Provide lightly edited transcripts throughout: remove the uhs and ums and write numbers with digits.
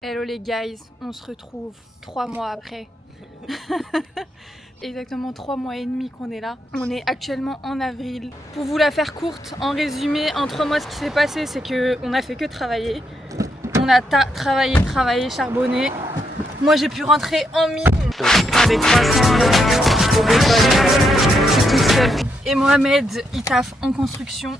Hello les guys, on se retrouve 3 mois après. Exactement 3 mois et demi qu'on est là. On est actuellement en avril. Pour vous la faire courte, en résumé, en 3 mois ce qui s'est passé c'est qu'on a fait que travailler. On a travaillé, charbonné. Moi j'ai pu rentrer en mine. Avec 300 là, je suis toute seule. Et Mohamed il taffe en construction.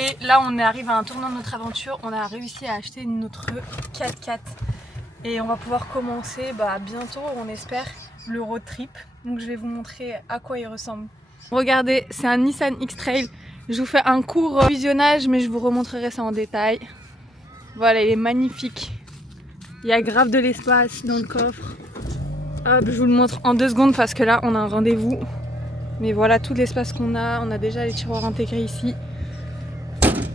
Et là on est arrivé à un tournant de notre aventure, on a réussi à acheter notre 4x4 et on va pouvoir commencer bientôt on espère le road trip. Donc je vais vous montrer à quoi il ressemble. Regardez, c'est un Nissan X-Trail, je vous fais un court visionnage mais je vous remontrerai ça en détail. Voilà, il est magnifique, il y a grave de l'espace dans le coffre. Hop, je vous le montre en 2 secondes parce que là on a un rendez-vous. Mais voilà tout l'espace qu'on a, on a déjà les tiroirs intégrés ici.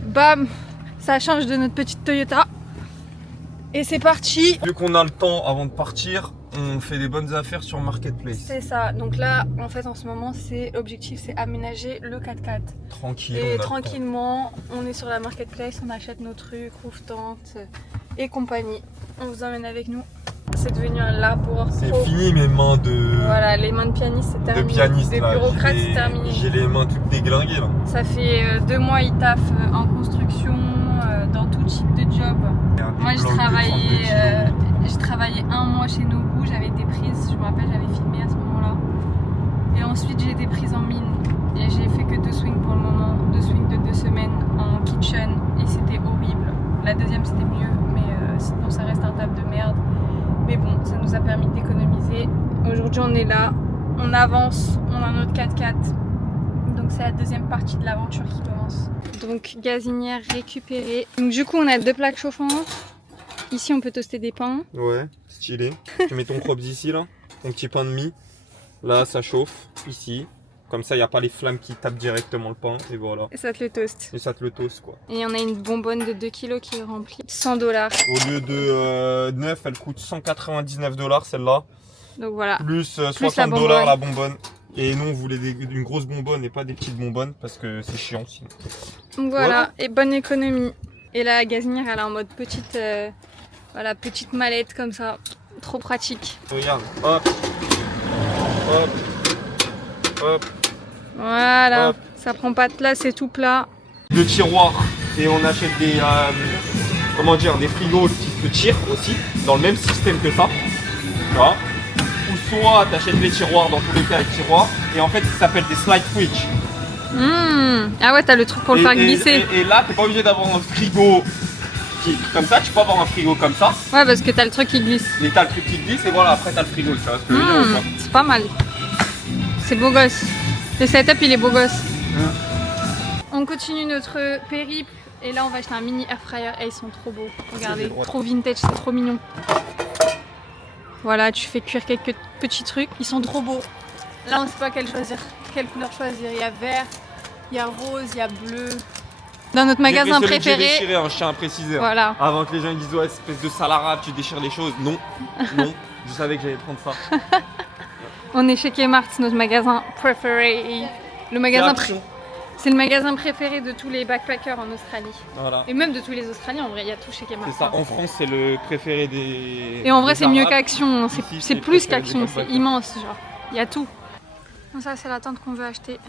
Bam, ça change de notre petite Toyota. Et c'est parti. Vu qu'on a le temps avant de partir, on fait des bonnes affaires sur Marketplace. C'est ça, donc là en fait en ce moment l'objectif c'est aménager le 4x4. Tranquille. Et tranquillement, on est sur la Marketplace, on achète nos trucs, roof tente et compagnie. On vous emmène avec nous. C'est devenu un labour C'est pro. fini mes mains de... Voilà, les mains de pianiste c'est terminé. De pianiste des là. bureaucrates c'est terminé. J'ai les mains toutes déglinguées là. Ça fait 2 mois il taffe en construction, dans tout type de job. Moi j'ai travaillé 1 mois chez Nobu, j'avais été prise, je me rappelle j'avais filmé à ce moment-là. Et ensuite j'ai été prise en mine et j'ai fait que 2 swings pour le moment, 2 swings de 2 semaines en kitchen et c'était horrible. La deuxième c'était mieux mais sinon ça reste un taf de merde. Mais bon, ça nous a permis d'économiser. Aujourd'hui on est là, on avance, on a notre 4x4. Donc c'est la deuxième partie de l'aventure qui commence. Donc gazinière récupérée. Donc du coup on a 2 plaques chauffantes. Ici on peut toaster des pains. Ouais, stylé. Tu mets ton crops ici là, ton petit pain de mie. Là ça chauffe, ici. Comme ça il n'y a pas les flammes qui tapent directement le pain et voilà. Et ça te le toast. Et ça te le toast quoi. Et on a une bonbonne de 2 kg qui est remplie. 100 $. Au lieu de 9, elle coûte 199 $ celle-là. Donc voilà. Plus 60 la $ bonbonne. la bonbonne. Et nous on voulait une grosse bonbonne et pas des petites bonbonnes parce que c'est chiant sinon. Donc voilà, et bonne économie. Et la gazinière elle est en mode petite, voilà, petite mallette comme ça. Trop pratique. Regarde, hop, hop, hop. Voilà, Hop. ça prend pas de place, c'est tout plat. De tiroirs et on achète des comment dire, des frigos type tir aussi dans le même système que ça, tu vois. Ou soit tu achètes les tiroirs, dans tous les cas les tiroirs, et en fait ça s'appelle des slide switch. Ah ouais, t'as le truc pour le faire glisser. Et là t'es pas obligé d'avoir un frigo comme ça, tu peux avoir un frigo comme ça. Ouais, parce que t'as le truc qui glisse. Et t'as le truc qui glisse et voilà, après t'as le frigo, tu vois ce que je veux dire ou pas. C'est pas mal. C'est beau gosse. Le setup il est beau gosse. On continue notre périple et là on va acheter un mini air fryer et ils sont trop beaux. Regardez, trop vintage, c'est trop mignon. Voilà, tu fais cuire quelques petits trucs, ils sont trop beaux. Là on sait pas quelle couleur choisir. Il y a vert, il y a rose, il y a bleu. Dans notre magasin préféré. J'ai déchiré, je tiens à préciser. Voilà. Avant que les gens ils disent ouais, espèce de sale arabe, tu déchires les choses. Non, non, je savais que j'allais prendre ça. On est chez Kmart, c'est notre magasin préféré. C'est le magasin préféré de tous les backpackers en Australie. Voilà. Et même de tous les Australiens, en vrai, il y a tout chez Kmart. C'est ça, en France c'est le préféré des... Et en vrai c'est mieux Arabes. qu'Action, Ici, c'est le plus préféré qu'Action, des c'est backpackers. immense, genre. Il y a tout. Donc ça c'est la tente qu'on veut acheter.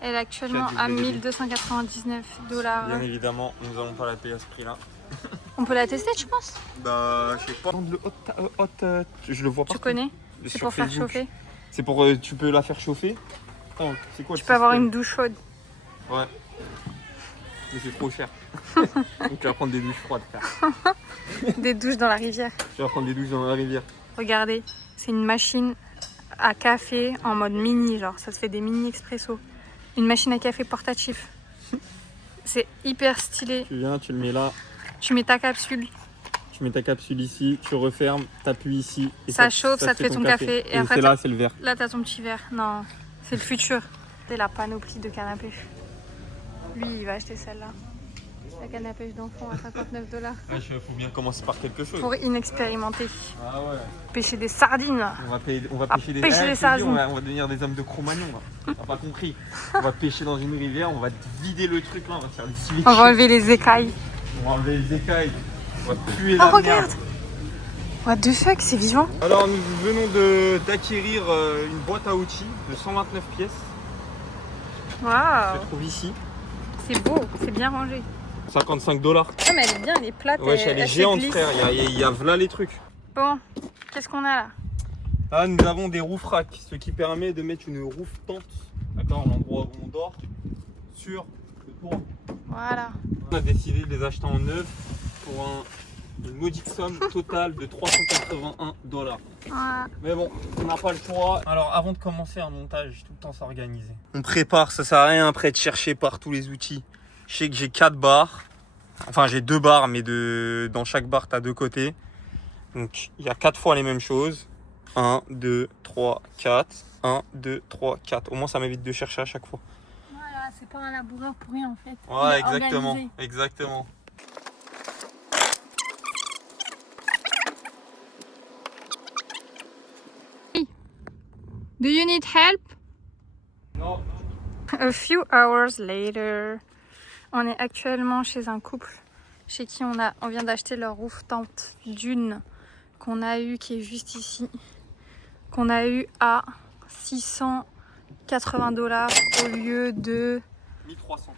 Elle est actuellement à 1299 $. Bien évidemment, nous n'allons pas la payer à ce prix là. On peut la tester, tu penses? Bah, je sais pas. Le je le vois pas. Tu connais? C'est pour faire chauffer. C'est pour. Tu peux la faire chauffer. Attends, c'est quoi Tu peux avoir une douche chaude. Ouais. Mais c'est trop cher. Donc tu vas prendre des douches froides, frère. Des douches dans la rivière. Tu vas prendre des douches dans la rivière. Regardez, c'est une machine à café en mode mini, genre ça se fait des mini expresso. Une machine à café portatif. C'est hyper stylé. Tu viens, tu le mets là. Tu mets ta capsule. Tu mets ta capsule ici, tu refermes, t'appuies ici. Et Ça chauffe, ça te fait ton café. Et après, c'est là, c'est le verre. Là, t'as ton petit verre. Non, c'est le futur. C'est la panoplie de canapé. Lui, il va acheter celle-là. La canne à pêche d'enfant à 59 $. Ouais, faut bien commencer par quelque chose. Pour inexpérimentés. Ah ouais. Pêcher des sardines. On va pêcher des sardines. On va devenir des hommes de Cro-Magnon. T'as pas compris. On va pêcher dans une rivière, on va vider le truc là, on va faire des filets. On va enlever les écailles. On va enlever les écailles. On va puer Oh la regarde. merde. What the fuck, c'est vivant. Alors nous venons d'acquérir une boîte à outils de 129 pièces. Waouh. Se trouve ici. C'est beau, c'est bien rangé. 55 $. Non mais elle est bien, elle est plate. Ouais, elle est géante frère, il y a là les trucs. Bon, qu'est-ce qu'on a là? Là nous avons des roof racks, ce qui permet de mettre une roof tente, d'accord, l'endroit où on dort, sur le toit. Voilà. On a décidé de les acheter en neuf pour une modique somme totale de 381 $. Voilà. Mais bon, on n'a pas le choix. Alors avant de commencer un montage, tout le temps s'organiser. On prépare, ça sert à rien après de chercher par tous les outils. Je sais que j'ai 4 barres. Enfin j'ai 2 barres, mais dans chaque barre tu as 2 côtés. Donc il y a 4 fois les mêmes choses. 1, 2, 3, 4. 1, 2, 3, 4. Au moins ça m'évite de chercher à chaque fois. Voilà, c'est pas un laboureur pour rien en fait. Ouais, exactement. Exactement. Do you need help? Non. A few hours later. On est actuellement chez un couple chez qui on vient d'acheter leur roof tente d'une qu'on a eu, qui est juste ici, qu'on a eu à 680 $ au lieu de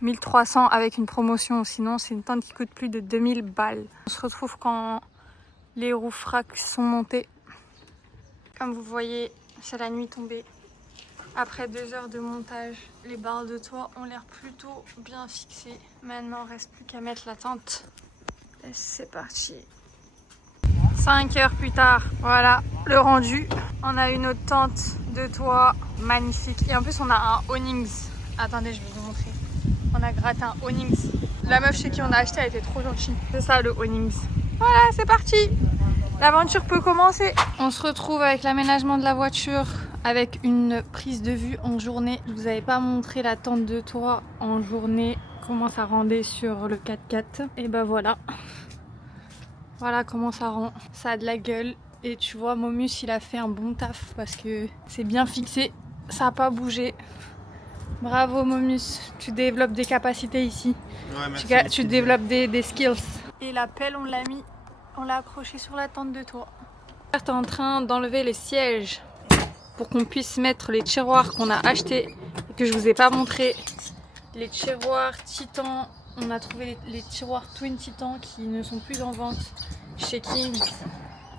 1300 avec une promotion. Sinon c'est une tente qui coûte plus de 2000 balles. On se retrouve quand les roof racks sont montés. Comme vous voyez, c'est la nuit tombée. Après 2 heures de montage, les barres de toit ont l'air plutôt bien fixées. Maintenant, il ne reste plus qu'à mettre la tente. Et c'est parti. 5 heures plus tard, voilà le rendu. On a une autre tente de toit magnifique. Et en plus, on a un awnings. Attendez, je vais vous montrer. On a gratté un awnings. La meuf chez qui on a acheté, elle était trop gentille. C'est ça le awnings. Voilà, c'est parti. L'aventure peut commencer. On se retrouve avec l'aménagement de la voiture, avec une prise de vue en journée. Je vous avais pas montré la tente de toit en journée, comment ça rendait sur le 4x4. Et ben voilà. Voilà comment ça rend. Ça a de la gueule. Et tu vois, Momus il a fait un bon taf parce que c'est bien fixé. Ça n'a pas bougé. Bravo Momus, tu développes des capacités ici. Ouais, merci. Tu développes des skills. Et la pelle on l'a mis. On l'a accroché sur la tente de toit. On est en train d'enlever les sièges pour qu'on puisse mettre les tiroirs qu'on a achetés et que je vous ai pas montré. Les tiroirs Titan, on a trouvé les tiroirs Twin Titan qui ne sont plus en vente chez King.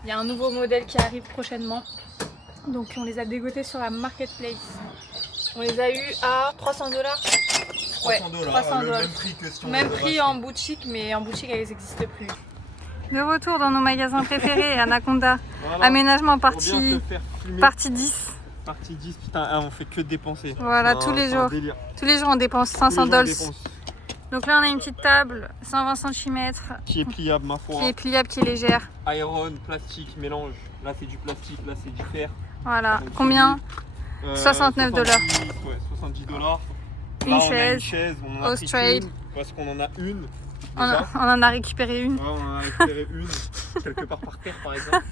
Il y a un nouveau modèle qui arrive prochainement. Donc on les a dégotés sur la marketplace. On les a eu à 300 $. Ouais, 300 $. Même prix que si on même prix en boutique, mais en boutique elles n'existent plus. De retour dans nos magasins préférés, Anaconda. Voilà. Aménagement partie 10. Partie 10, putain, on fait que dépenser. Voilà, tous les jours. Tous les jours on dépense 500 $. Donc là on a une petite table, 120 cm. Qui est pliable ma foi. Qui est pliable, qui est légère. Iron, plastique, mélange. Là c'est du plastique, là c'est du fer. Voilà, donc, combien 69 $. Ouais, 70 $. Là, une on chaise, a une chaise, on en a pris une, parce qu'on en a une. On en a récupéré une. Ouais, on en a récupéré une, quelque part par terre par exemple.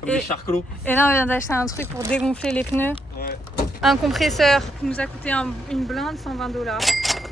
Comme des charclos. Et là on vient d'acheter un truc pour dégonfler les pneus. Ouais. Un compresseur qui nous a coûté une blinde, 120 $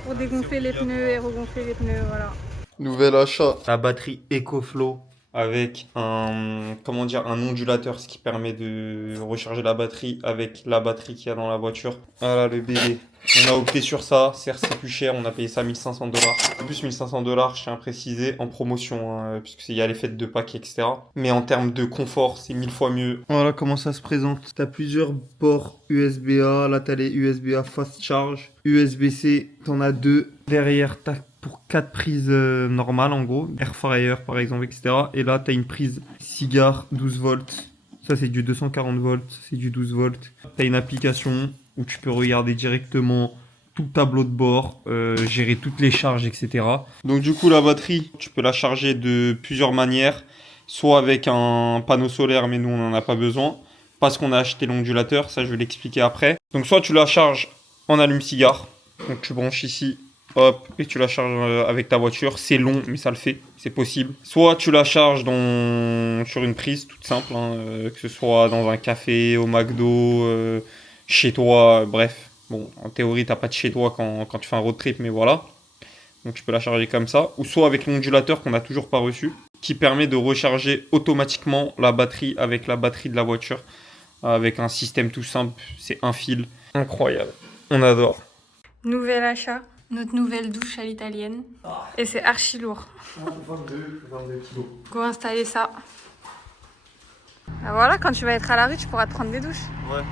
pour dégonfler les pneus et regonfler les pneus, voilà. Nouvel achat. La batterie EcoFlow avec un ondulateur, ce qui permet de recharger la batterie avec la batterie qu'il y a dans la voiture. Voilà le bébé. On a opté sur ça, certes c'est plus cher, on a payé ça 1500 $. En plus 1500 $, je tiens à préciser, en promotion, hein, puisqu'il y a les fêtes de Pâques, etc. Mais en termes de confort, c'est 1000 fois mieux. Voilà comment ça se présente. T'as plusieurs ports USB-A, là t'as les USB-A Fast Charge. USB-C, t'en as 2. Derrière, t'as pour 4 prises normales en gros, Air Fryer par exemple, etc. Et là t'as une prise cigare 12 volts. Ça c'est du 240 volts, c'est du 12 volts. T'as une application où tu peux regarder directement tout le tableau de bord, gérer toutes les charges, etc. Donc du coup la batterie, tu peux la charger de plusieurs manières, soit avec un panneau solaire, mais nous on n'en a pas besoin, parce qu'on a acheté l'ondulateur, ça je vais l'expliquer après. Donc soit tu la charges en allume-cigare, donc tu branches ici, hop, et tu la charges avec ta voiture. C'est long, mais ça le fait, c'est possible. Soit tu la charges sur une prise toute simple, hein, que ce soit dans un café, au McDo, chez toi, bref. Bon, en théorie, t'as pas de chez toi quand tu fais un road trip, mais voilà. Donc tu peux la charger comme ça. Ou soit avec l'ondulateur qu'on n'a toujours pas reçu, qui permet de recharger automatiquement la batterie avec la batterie de la voiture. Avec un système tout simple, c'est un fil. Incroyable, on adore. Nouvel achat, notre nouvelle douche à l'italienne. Et c'est archi lourd. 22 kilos. Go installer ça. Ah voilà, quand tu vas être à la rue, tu pourras te prendre des douches. Ouais.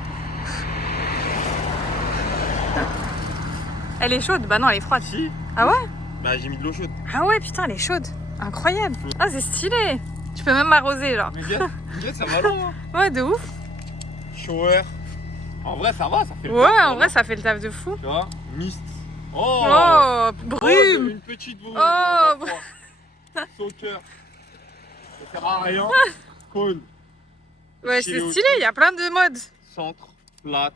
Elle est chaude? Bah non, elle est froide. Si. Ah ouais? Bah j'ai mis de l'eau chaude. Ah ouais, putain, elle est chaude. Incroyable. Ah, c'est stylé. Tu peux même m'arroser, genre. Mais regarde, ça va long, hein. Ouais, de ouf. Shower. En vrai, ça va, ça fait le Ouais, taf, en vrai, ça fait le taf de fou. Tu vois, mist. Oh, Oh, brume. une petite boue. Oh, Sauteur. Ça sert à rien. Cône. ouais, c'est stylé, il y a plein de modes. Centre, plate,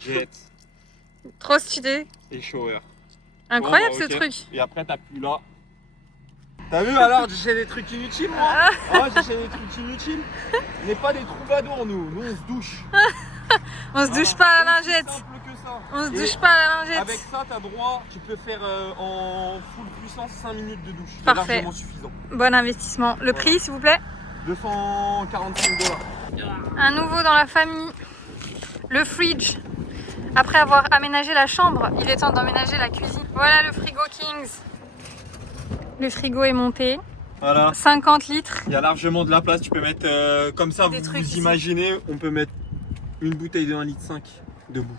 jet Trop stylé. et shower. Incroyable Bon, bah, ce ok. truc. Et après, t'as plus là. T'as vu alors, j'essaie des trucs inutiles, moi. Ah, j'essaie des trucs inutiles. On n'est pas des troubadours, nous. Nous, on se douche. On se douche pas à la Aussi lingette. simple que ça. On se Et douche pas à la lingette. avec ça, t'as droit, tu peux faire en full puissance 5 minutes de douche. C'est Parfait. largement suffisant. Bon investissement. Le prix, s'il vous plaît? 245 $. Un nouveau dans la famille. Le fridge. Après avoir aménagé la chambre, il est temps d'emménager la cuisine. Voilà le frigo Kings. Le frigo est monté. Voilà. 50 litres. Il y a largement de la place. Tu peux mettre comme ça, Des vous trucs vous ici. imaginez, on peut mettre une bouteille de 1,5 litre debout.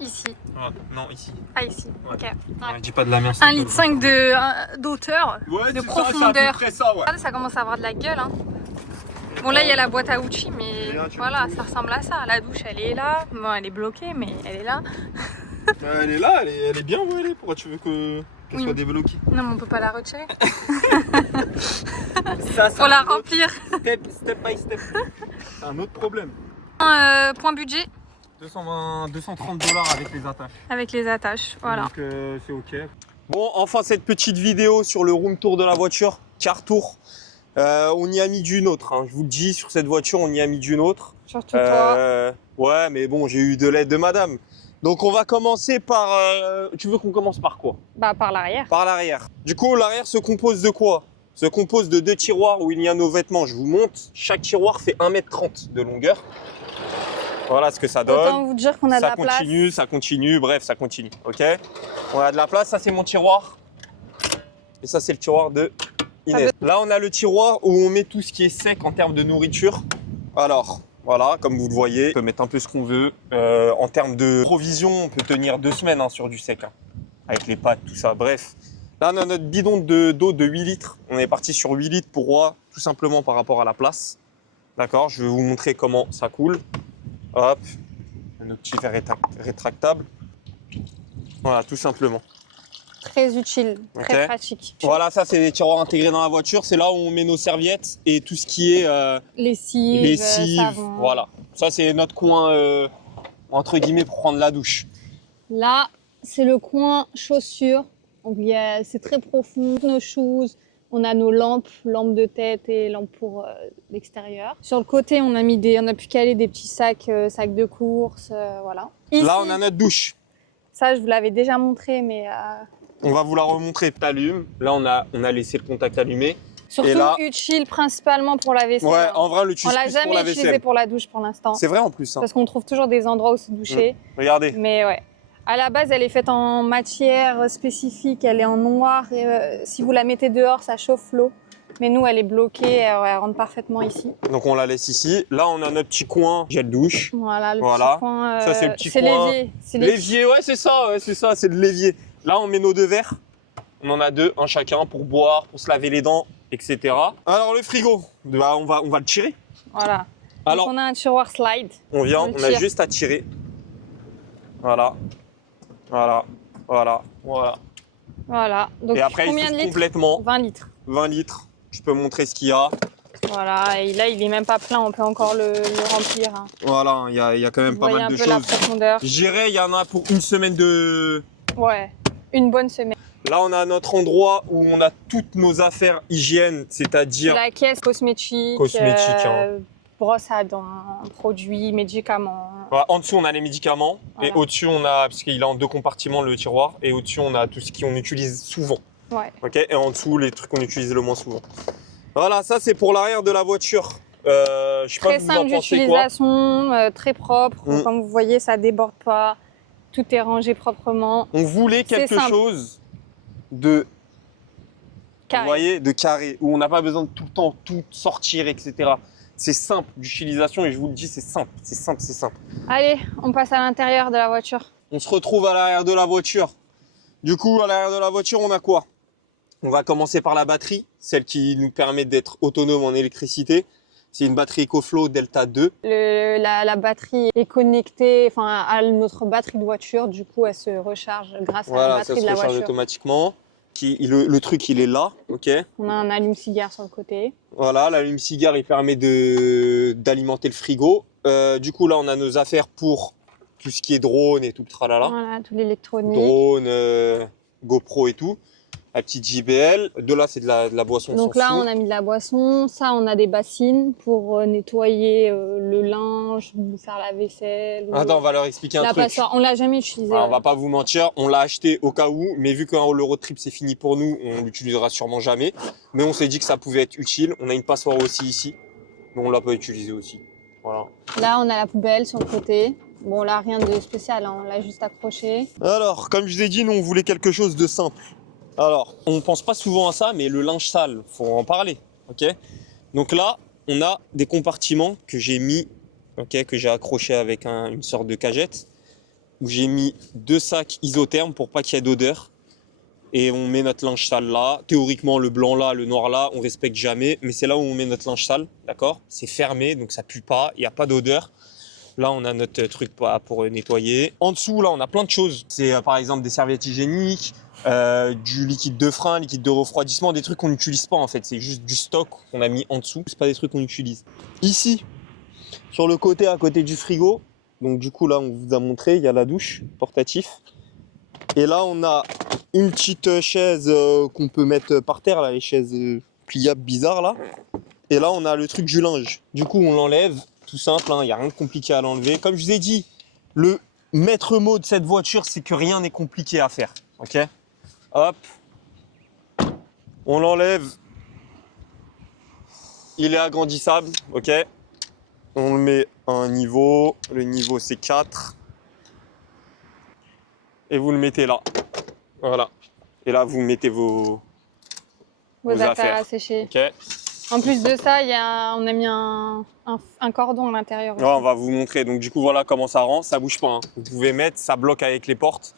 Ici. Ouais, non, ici. Ah, ici. Ouais. Ok. Ouais, dis pas de la merde. 1,5 litre d'auteur. Ouais, de c'est profondeur. Ça, c'est à peu près ça, ouais. Ah, ça commence à avoir de la gueule. Hein. Bon, là, il y a la boîte à outils, mais Et là, tu voilà, le ça ressemble à ça. La douche, elle est là. Bon, elle est bloquée, mais elle est là. Elle est là, elle est bien où elle est. Pourquoi tu veux qu'elle Oui. soit débloquée? Non, mais on peut pas la retirer. Ça, Pour la remplir. Step by step. C'est un autre problème. Point budget 230 $ avec les attaches. avec les attaches. Voilà. Donc c'est ok. Bon, enfin cette petite vidéo sur le room tour de la voiture, car tour. On y a mis d'une autre, hein. Je vous le dis, sur cette voiture, on y a mis d'une autre. Surtout toi. Ouais, mais bon, j'ai eu de l'aide de madame. Donc on va commencer par... Tu veux qu'on commence par quoi? Bah, par l'arrière. Par l'arrière. Du coup, l'arrière se compose de quoi? Se compose de 2 tiroirs où il y a nos vêtements. Je vous montre, chaque tiroir fait 1,30 m de longueur. Voilà ce que ça donne. Autant vous dire qu'on a de la place. Ça continue, bref, ça continue, ok? On a de la place, ça c'est mon tiroir. Et ça c'est le tiroir de Inès. Là on a le tiroir où on met tout ce qui est sec en termes de nourriture. Alors, voilà, comme vous le voyez, on peut mettre un peu ce qu'on veut. En termes de provision, on peut tenir 2 semaines hein, sur du sec. Hein, avec les pâtes, tout ça, bref. Là on a notre bidon d'eau de 8 litres. On est parti sur 8 litres pour moi, tout simplement par rapport à la place. D'accord, je vais vous montrer comment ça coule. Hop, nos petits verres rétractables. Voilà, tout simplement. Très utile, très Ok. pratique. Voilà, ça c'est des tiroirs intégrés dans la voiture. C'est là où on met nos serviettes et tout ce qui est Lessive, savon. Voilà, ça c'est notre coin entre guillemets pour prendre la douche. Là, c'est le coin chaussures. Donc, c'est très profond. Nos shoes, on a nos lampes de tête et lampes pour l'extérieur. Sur le côté, on a pu caler des petits sacs de course, voilà. Ici, Là, on a notre douche. ça, je vous l'avais déjà montré, mais On va vous la remontrer. T'allumes. Là, on a laissé le contact allumé. surtout là- utile principalement pour la vaisselle. Ouais, en vrai, on On l'utilise l'a plus pour jamais la utilisé vaisselle. pour la douche pour l'instant, C'est vrai en plus. Hein. parce qu'on trouve toujours des endroits où se doucher. Regardez. Mais ouais. À la base, elle est faite en matière spécifique, elle est en noir. Et, si vous la mettez dehors, ça chauffe l'eau. Mais nous, elle est bloquée, elle rentre parfaitement ici. Donc on la laisse ici. Là, on a notre petit coin gel douche. Voilà, le Voilà. petit coin. Ça, c'est le petit c'est coin. l'évier. C'est l'évier. L'évier, ouais, c'est ça, c'est de l'évier. Là, on met nos 2 verres. On en a 2, un chacun pour boire, pour se laver les dents, etc. Alors le frigo, bah, on va le tirer. Voilà. Alors, Donc, on a un tiroir slide. on vient, on le on a tire. juste à tirer. Voilà, voilà, voilà, voilà. Voilà. Donc, Et après, il combien de s'ouvre litres complètement. 20 litres. 20 litres. Je peux montrer ce qu'il y a. Voilà. Et là, il est même pas plein, on peut encore le remplir. Hein. Voilà, il y a quand même Vous pas voyez mal un de peu la choses. profondeur. Je dirais, il y en a pour une semaine de... Ouais. une bonne semaine. Là, on a notre endroit où on a toutes nos affaires hygiène, c'est-à-dire La caisse cosmétique, brosse à dents, produits, médicaments. voilà, en dessous, on a les médicaments Voilà. et au-dessus, on a, parce qu'il est en 2 compartiments le tiroir, et au-dessus, on a tout ce qu'on utilise souvent. Ouais. Ok, et en dessous, les trucs qu'on utilise le moins souvent. Voilà, ça c'est pour l'arrière de la voiture. Je sais pas Très ce que vous en simple pensez quoi. d'utilisation, très propre. Mm. Comme vous voyez, ça déborde pas. Tout est rangé proprement. On voulait quelque simple. chose de Carré. Vous voyez, de carré, où on n'a pas besoin de tout le temps tout sortir, etc. C'est simple d'utilisation et je vous le dis, c'est simple, c'est simple, c'est simple. Allez, on passe à l'intérieur de la voiture. On se retrouve à l'arrière de la voiture. Du coup, à l'arrière de la voiture, on a quoi? On va commencer par la batterie, celle qui nous permet d'être autonome en électricité. C'est une batterie EcoFlow Delta 2. La batterie est connectée à notre batterie de voiture. Du coup, elle se recharge grâce à la Voilà, ça batterie se de la recharge voiture. automatiquement. Le truc, il est là, ok. On a un allume-cigare sur le côté. Voilà, l'allume-cigare, il permet d'alimenter le frigo. Du coup, là, on a nos affaires pour tout ce qui est drone et tout le tralala. Voilà, tout l'électronique. Drone, GoPro et tout. La petite JBL. De là, c'est de la boisson. Donc là, on a mis de la boisson. Ça, on a des bassines pour nettoyer le linge, ou faire la vaisselle. Attends, on va leur expliquer un la truc. passoire. On l'a jamais utilisé. Alors, on va pas vous mentir, on l'a acheté au cas où, mais vu que le road trip c'est fini pour nous, on l'utilisera sûrement jamais. Mais on s'est dit que ça pouvait être utile. On a une passoire aussi ici, mais on l'a pas utilisé aussi. Voilà. Là, on a la poubelle sur le côté. Bon, là, rien de spécial, hein. On l'a juste accroché. Alors, comme je vous ai dit, nous on voulait quelque chose de simple. Alors, on pense pas souvent à ça, mais le linge sale, faut en parler, ok? Donc là, on a des compartiments que j'ai mis, ok, que j'ai accroché avec une sorte de cagette, où j'ai mis 2 sacs isothermes pour pas qu'il y ait d'odeur. Et on met notre linge sale là. Théoriquement, le blanc là, le noir là, on respecte jamais, mais c'est là où on met notre linge sale, d'accord? C'est fermé, donc ça pue pas, il n'y a pas d'odeur. Là, on a notre truc pour nettoyer. En dessous, là, on a plein de choses. C'est par exemple des serviettes hygiéniques, du liquide de frein, liquide de refroidissement, des trucs qu'on n'utilise pas en fait. C'est juste du stock qu'on a mis en dessous. C'est pas des trucs qu'on utilise. Ici, sur le côté, à côté du frigo, donc du coup, là, on vous a montré, il y a la douche portatif. Et là, on a une petite chaise qu'on peut mettre par terre, là, les chaises pliables bizarres là. Et là, on a le truc du linge. Du coup, on l'enlève. Tout simple, il n'y a rien de compliqué à l'enlever. Comme je vous ai dit, le maître mot de cette voiture, c'est que rien n'est compliqué à faire. Ok? Hop. On l'enlève. Il est agrandissable. Ok? On le met à un niveau. Le niveau, c'est 4. Et vous le mettez là. Voilà. Et là, vous mettez vos affaires à sécher. Ok? En plus de ça, on a mis un cordon à l'intérieur. Ouais, on va vous montrer. Donc du coup, voilà comment ça rend. Ça bouge pas. Hein. Vous pouvez mettre, ça bloque avec les portes.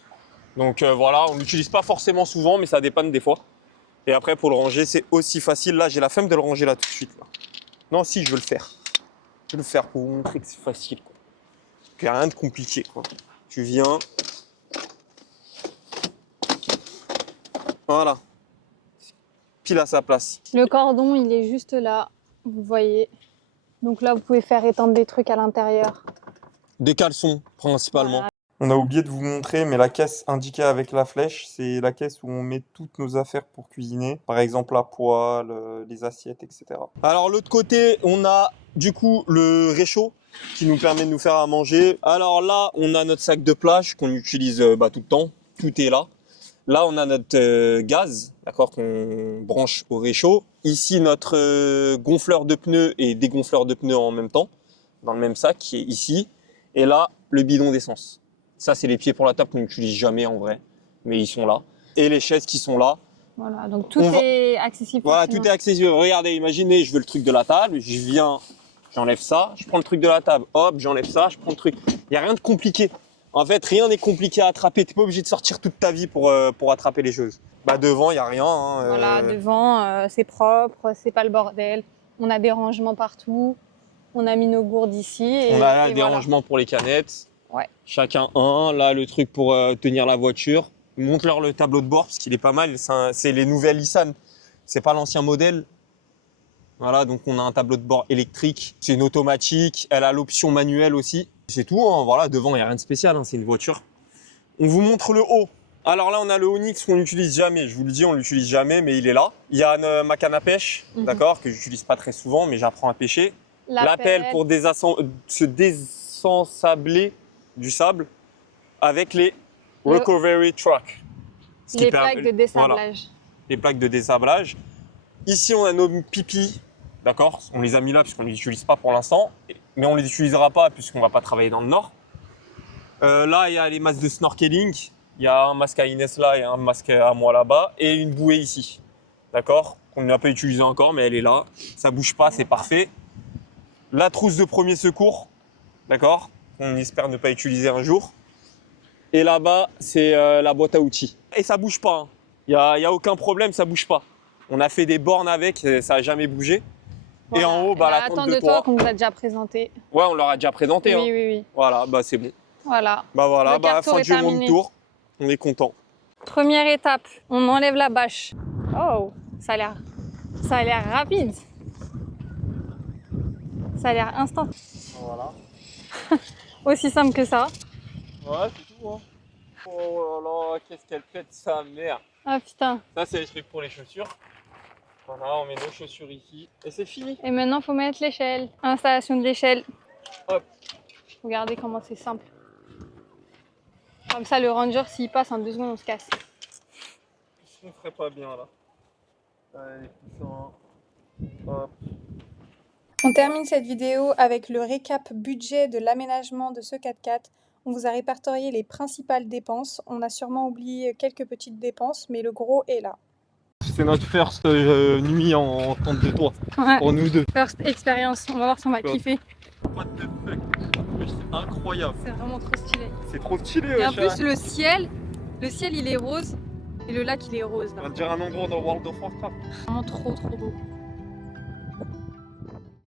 Donc voilà, on l'utilise pas forcément souvent, mais ça dépanne des fois. Et après, pour le ranger, c'est aussi facile. Là, j'ai la flemme de le ranger là tout de suite. Là. Non, si, je veux le faire. Je veux le faire pour vous montrer que c'est facile. Quoi. Il n'y a rien de compliqué. Quoi. Tu viens. Voilà. Pile à sa place. Le cordon, il est juste là, vous voyez. Donc là, vous pouvez faire étendre des trucs à l'intérieur. Des caleçons, principalement. Voilà. On a oublié de vous montrer, mais la caisse indiquée avec la flèche, c'est la caisse où on met toutes nos affaires pour cuisiner. Par exemple, la poêle, les assiettes, etc. Alors, l'autre côté, on a du coup le réchaud qui nous permet de nous faire à manger. Alors là, on a notre sac de plage qu'on utilise tout le temps. Tout est là. Là, on a notre gaz, d'accord, qu'on branche au réchaud. Ici, notre gonfleur de pneus et dégonfleur de pneus en même temps, dans le même sac qui est ici. Et là, le bidon d'essence. Ça, c'est les pieds pour la table qu'on n'utilise jamais en vrai, mais ils sont là. Et les chaises qui sont là. Voilà, donc tout est accessible. Voilà, tout est accessible. Regardez, imaginez, je veux le truc de la table, je viens, j'enlève ça, je prends le truc de la table, hop, j'enlève ça, je prends le truc. Il n'y a rien de compliqué. En fait, rien n'est compliqué à attraper. Tu n'es pas obligé de sortir toute ta vie pour attraper les choses. Bah, devant, il n'y a rien. Hein, Voilà, devant, c'est propre, c'est pas le bordel. On a des rangements partout. On a mis nos gourdes ici. On a des rangements pour les canettes. Ouais. Chacun un. Là, le truc pour tenir la voiture. Montre-leur le tableau de bord parce qu'il est pas mal. C'est les nouvelles Nissan. C'est pas l'ancien modèle. Voilà, donc on a un tableau de bord électrique. C'est une automatique. Elle a l'option manuelle aussi. C'est tout. Hein. Voilà, devant, il n'y a rien de spécial. Hein. C'est une voiture. On vous montre le haut. Alors là, on a le Onyx qu'on n'utilise jamais. Je vous le dis, on l'utilise jamais, mais il est là. Il y a ma canne à pêche, d'accord, que j'utilise pas très souvent, mais j'apprends à pêcher. La pelle pour se désensabler du sable avec les recovery truck. Les plaques de dessablage. Voilà, les plaques de dessablage. Ici, on a nos pipis, d'accord. On les a mis là puisqu'on ne les utilise pas pour l'instant, mais on ne les utilisera pas puisqu'on ne va pas travailler dans le nord. Là, il y a les masques de snorkeling. Il y a un masque à Inès là et un masque à moi là-bas et une bouée ici, d'accord, qu'on n'a pas utilisée encore, mais elle est là. Ça bouge pas, c'est parfait. La trousse de premier secours, d'accord, on espère ne pas utiliser un jour. Et là-bas, c'est la boîte à outils. Et ça bouge pas, hein. Il y a aucun problème, ça bouge pas. On a fait des bornes avec, ça n'a jamais bougé. Voilà. Et en haut, la tente de toit qu'on vous a déjà présenté. Ouais, on leur a déjà présenté. Oui, hein. oui. Voilà, c'est bon. Voilà. Fin du monde tour. On est content. Première étape, on enlève la bâche. Oh, ça a l'air rapide. Ça a l'air instant. Voilà. Aussi simple que ça. Ouais, c'est tout. Hein. Oh là là, qu'est-ce qu'elle pète sa mère. Ah putain. Ça, c'est les trucs pour les chaussures. Voilà, on met nos chaussures ici. Et c'est fini. Et maintenant, il faut mettre l'échelle. Installation de l'échelle. Hop. Regardez comment c'est simple. Comme ça, le ranger, s'il passe en 2 secondes, on se casse. Je ne ferait pas bien là. Allez, hop. On termine cette vidéo avec le récap budget de l'aménagement de ce 4x4. On vous a répertorié les principales dépenses. On a sûrement oublié quelques petites dépenses, mais le gros est là. C'est notre first nuit en tente de toit. Ouais. Pour nous deux. First expérience, on va voir si on va kiffer. What the fuck? C'est incroyable. C'est vraiment trop stylé. C'est trop stylé. Et en plus, le ciel il est rose et le lac il est rose. On va dire un endroit dans World of Warcraft. Vraiment trop beau.